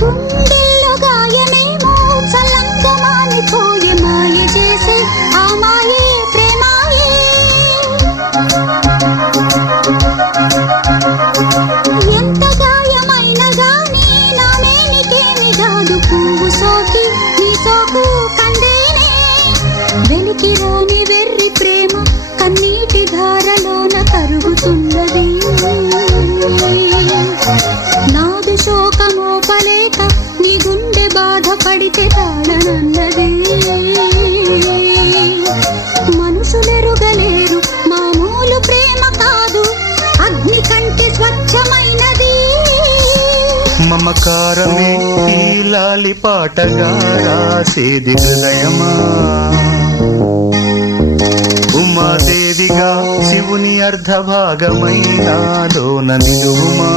గుండెల్లో గాయమేమో చల్లంగా మానిపోయి మాయ చేసే ఆ మాయే ప్రేమాయే. ఎంత గాయమైన గానీ నానే నీకేమి కాదు, పువ్వు సోకి నీ సోకు కందేనే. వెలికి రాని వెర్రి ప్రేమ కన్నీటి ధారలోన కరుగుతున్నది. నాదు శోకమోపలేక నీ గుండె బాధపడితే తాళనన్నది. మనుషులెరుగలేరు మామూలు ప్రేమ కాదు, అగ్ని కంటే స్వచ్ఛమైనది. మమకారమే ఈ లాలి పాటగా రాసేది హృదయమా, ఉమాదేవిగా శివుని అర్ధభాగమైనాలోన నిలువుమా.